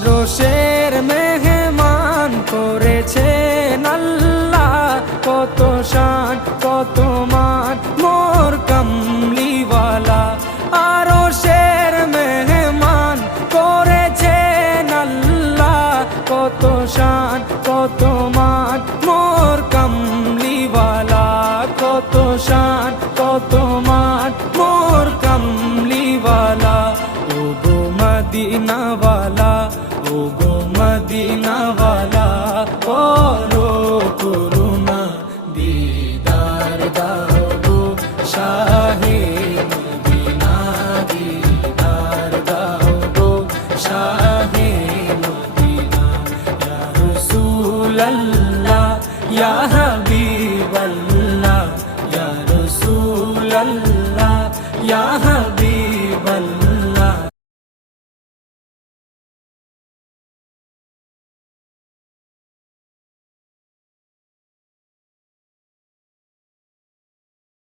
আরশের মেহমান করেছেন আল্লাহ, কত শান কত মান মোর কামলিওয়ালা। আরশের মেহমান করেছেন আল্লাহ, কত শান কত মান মোর কামলিওয়ালা, কত শান কত মান মোর কামলিওয়ালা। ও গো মদিনাওয়ালা